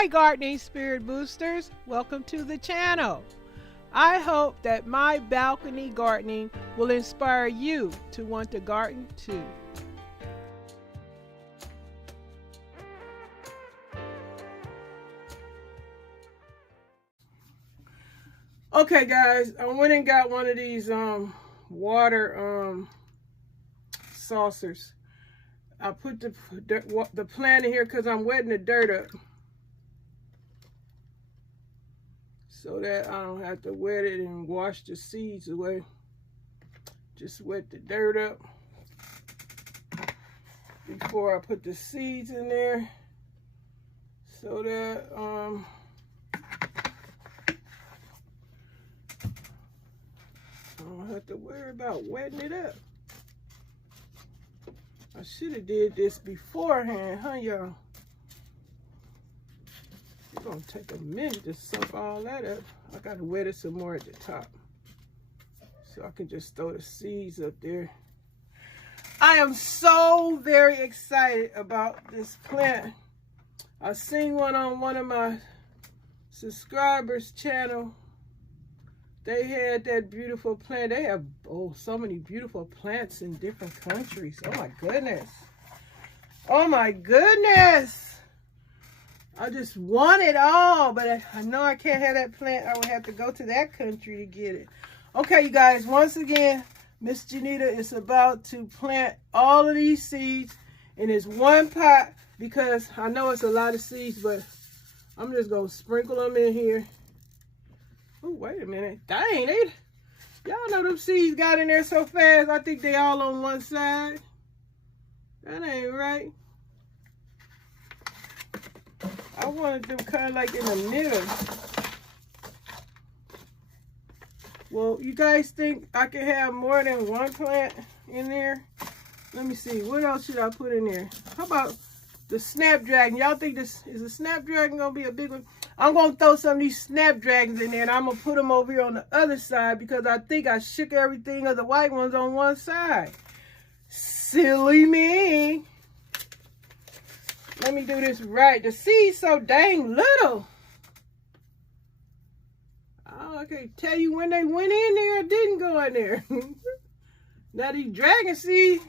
Hi gardening spirit boosters, welcome to the channel. I hope that my balcony gardening will inspire you to want to garden too. Okay guys, I went and got one of these water saucers. I put the plant in here because I'm wetting the dirt up, so that I don't have to wet it and wash the seeds away. Just wet the dirt up before I put the seeds in there, so that I don't have to worry about wetting it up. I should have did this beforehand, huh, y'all? It's gonna take a minute to soak all that up. I gotta wet it some more at the top, so I can just throw the seeds up there. I am so very excited about this plant. I seen one on one of my subscribers' channel. They had that beautiful plant. They have, oh, so many beautiful plants in different countries. Oh my goodness. Oh my goodness. I just want it all, but I know I can't have that plant. I would have to go to that country to get it. Okay, you guys, once again, Miss Janita is about to plant all of these seeds in this one pot, because I know it's a lot of seeds, but I'm just going to sprinkle them in here. Oh, wait a minute. Dang, y'all know them seeds got in there so fast. I think they all on one side. That ain't right. I wanted them kind of like in the middle. Well, you guys think I can have more than one plant in there? Let me see. What else should I put in there? How about the snapdragon? Y'all think this is a snapdragon gonna be a big one? I'm gonna throw some of these snapdragons in there, and I'm gonna put them over here on the other side, because I think I shook everything of the white ones on one side. Silly me. Let me do this right. The seed's so dang little. Oh, I can't tell you when they went in there or didn't go in there. Now these dragon seeds,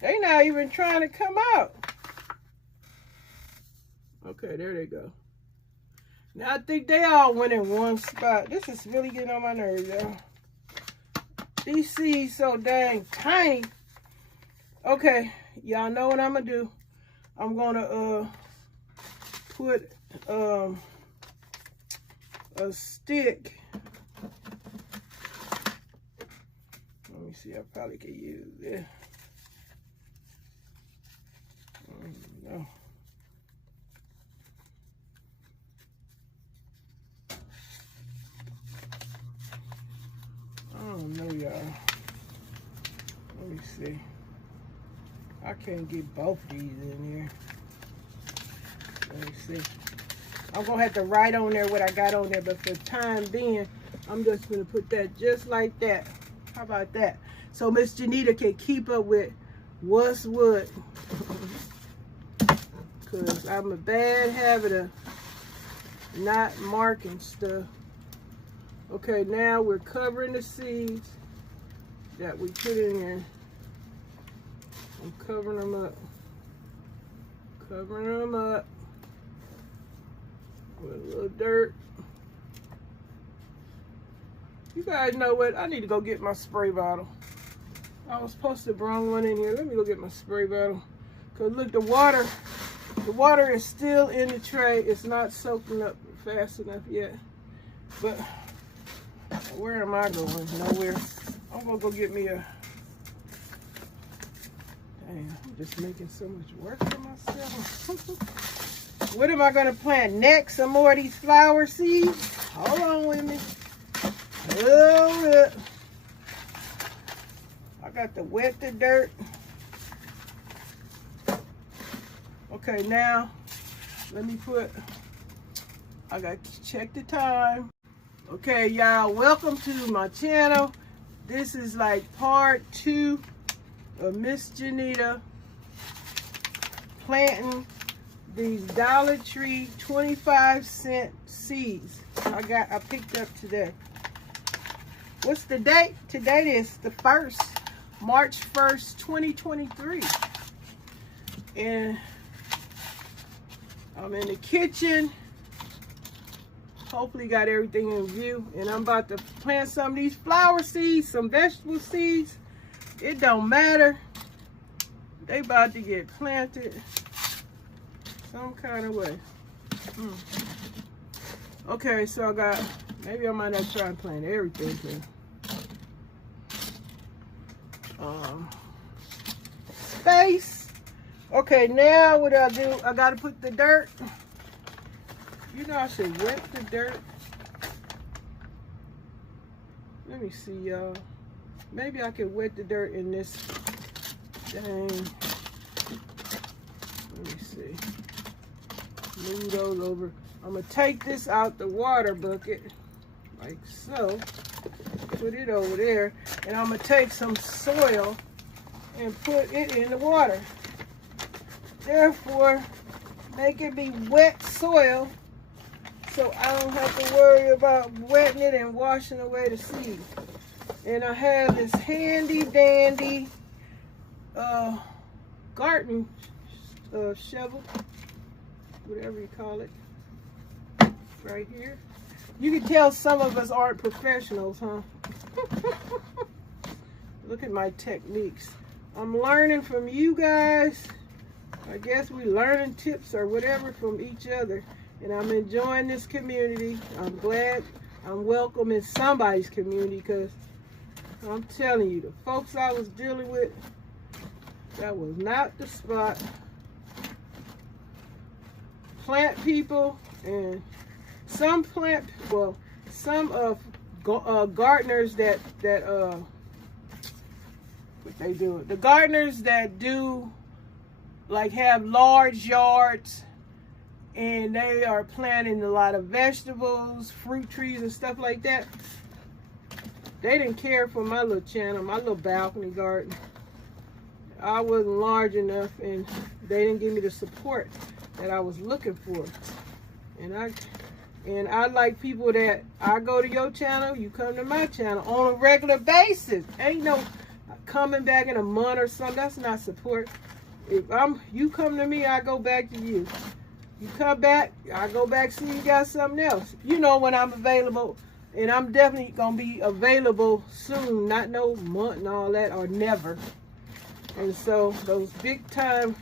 they not even trying to come out. Okay, there they go. Now I think they all went in one spot. This is really getting on my nerves, y'all. These seeds so dang tiny. Okay, y'all know what I'm gonna do. I'm gonna put a stick. Let me see, I probably could use this. No. I don't know, y'all. Let me see. I can't get both these in here. Let me see. I'm gonna have to write on there what I got on there, but for the time being, I'm just gonna put that just like that. How about that? So Miss Janita can keep up with what's what. Cause I'm a bad habit of not marking stuff. Okay, now we're covering the seeds that we put in there. I'm covering them up. Covering them up with a little dirt. You guys know what? I need to go get my spray bottle. I was supposed to bring one in here. Let me go get my spray bottle. Cause look, the water is still in the tray. It's not soaking up fast enough yet. But where am I going? Nowhere. I'm gonna go get me a... Dang, I'm just making so much work for myself. What am I gonna plant next? Some more of these flower seeds? Hold on with me. Hold up. I got to wet the dirt. Okay, now let me put... I got to check the time. Okay, y'all, welcome to my channel. This is like part 2 of Miss Janita planting these Dollar Tree 25-cent seeds. I picked up today. What's the date? Today is the 1st, March 1st, 2023. And I'm in the kitchen. Hopefully got everything in view. And I'm about to plant some of these flower seeds, some vegetable seeds. It don't matter. They about to get planted some kind of way. Okay, so I got, maybe I might not try and plant everything here. Space. Okay, now what I do, I gotta put the dirt. You know I should wet the dirt. Let me see, y'all. Maybe I could wet the dirt in this thing. Let me see. Move those over. I'm gonna take this out the water bucket, like so. Put it over there. And I'm gonna take some soil and put it in the water. Therefore, make it be wet soil so I don't have to worry about wetting it and washing away the seed. And I have this handy dandy garden shovel, whatever you call it, right here. You can tell some of us aren't professionals, huh? Look at my techniques. I'm learning from you guys. I guess we learning tips or whatever from each other. And I'm enjoying this community. I'm glad I'm welcome in somebody's community, because I'm telling you, the folks I was dealing with, that was not the spot. Plant people and some gardeners that what they do, the gardeners that do like have large yards, and they are planting a lot of vegetables, fruit trees and stuff like that. They didn't care for my little channel, my little balcony garden. I wasn't large enough, and they didn't give me the support that I was looking for. And I like people that, I go to your channel, you come to my channel on a regular basis. Ain't no coming back in a month or something. That's not support. If you come to me, I go back to you. You come back, I go back, see you got something else. You know when I'm available, and I'm definitely gonna be available soon, not no month and all that, or never. And so those big time,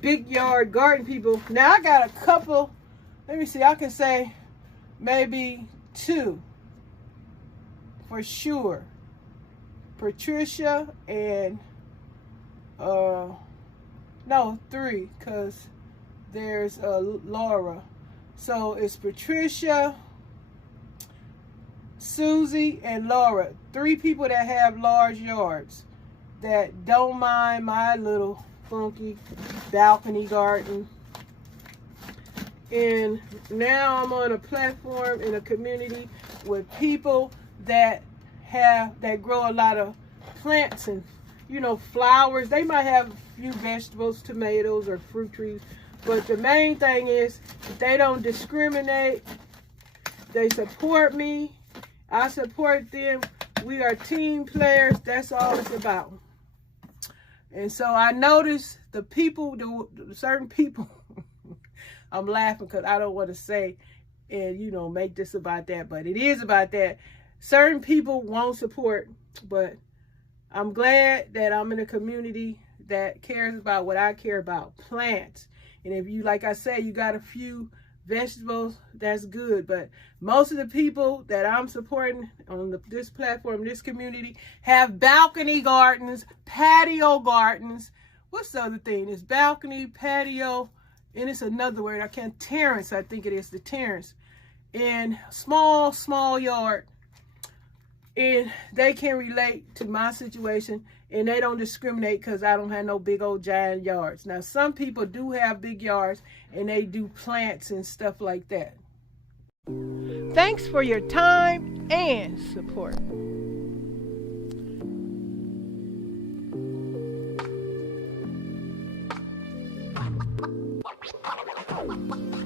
big yard garden people, now I got a couple, let me see, I can say maybe 2 for sure. Patricia and, no, 3, because there's Laura. So it's Patricia, Susie, and Laura. 3 people that have large yards that don't mind my little funky balcony garden. And now I'm on a platform in a community with people that grow a lot of plants and, you know, flowers. They might have a few vegetables, tomatoes, or fruit trees, but the main thing is they don't discriminate. They support me. I support them. We are team players. That's all it's about. And so I noticed the people, certain people, I'm laughing because I don't want to say and, you know, make this about that, but it is about that. Certain people won't support, but I'm glad that I'm in a community that cares about what I care about, plants. And if you, like I say, you got a few vegetables, that's good. But most of the people that I'm supporting on this platform, this community, have balcony gardens, patio gardens. What's the other thing? It's balcony, patio, and it's another word. I can't, terrace, I think it is, the terrace. And small yard. And they can relate to my situation, and they don't discriminate because I don't have no big old giant yards. Now, some people do have big yards, and they do plants and stuff like that. Thanks for your time and support. Bye.